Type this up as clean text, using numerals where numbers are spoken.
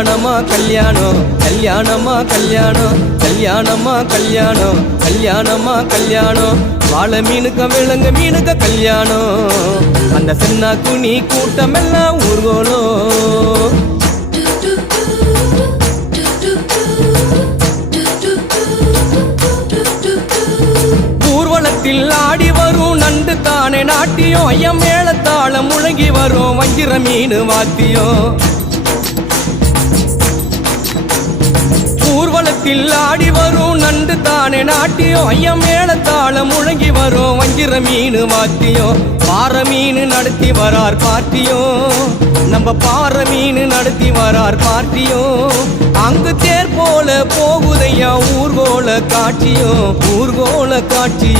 கல்யாணமா கல்யாணம் கல்யாணமா கல்யாணம் கல்யாணமா கல்யாணம் கல்யாணமா கல்யாணம் வாழை மீனுக்க விலங்கு மீனுக்க கல்யாணம் அந்த சின்ன குனி கூட்டம் எல்லாம் ஊர்கோலம் ஊர்வலத்தில் ஆடி வரும் நண்டு தானே நாட்டியம் ஐயம் மேளத்தாளம் முழங்கி வரும் வஞ்சிர மீன் வாத்தியம் ஊர்வலத்தில் ஆடி வரும் நண்டு தானே நாட்டியம் ஐயம் மேளத்தாளம் முழங்கி வரும் வஞ்சிர மீன் வாத்தியம் பாறை மீன் நடத்தி வரார் பார்ட்டியும் நம்ம பாறை மீன் நடத்தி வரார் பார்ட்டியும் அங்கு தேர் போல போகுதையா ஊர்கோல காட்சியும் ஊர்கோல காட்சி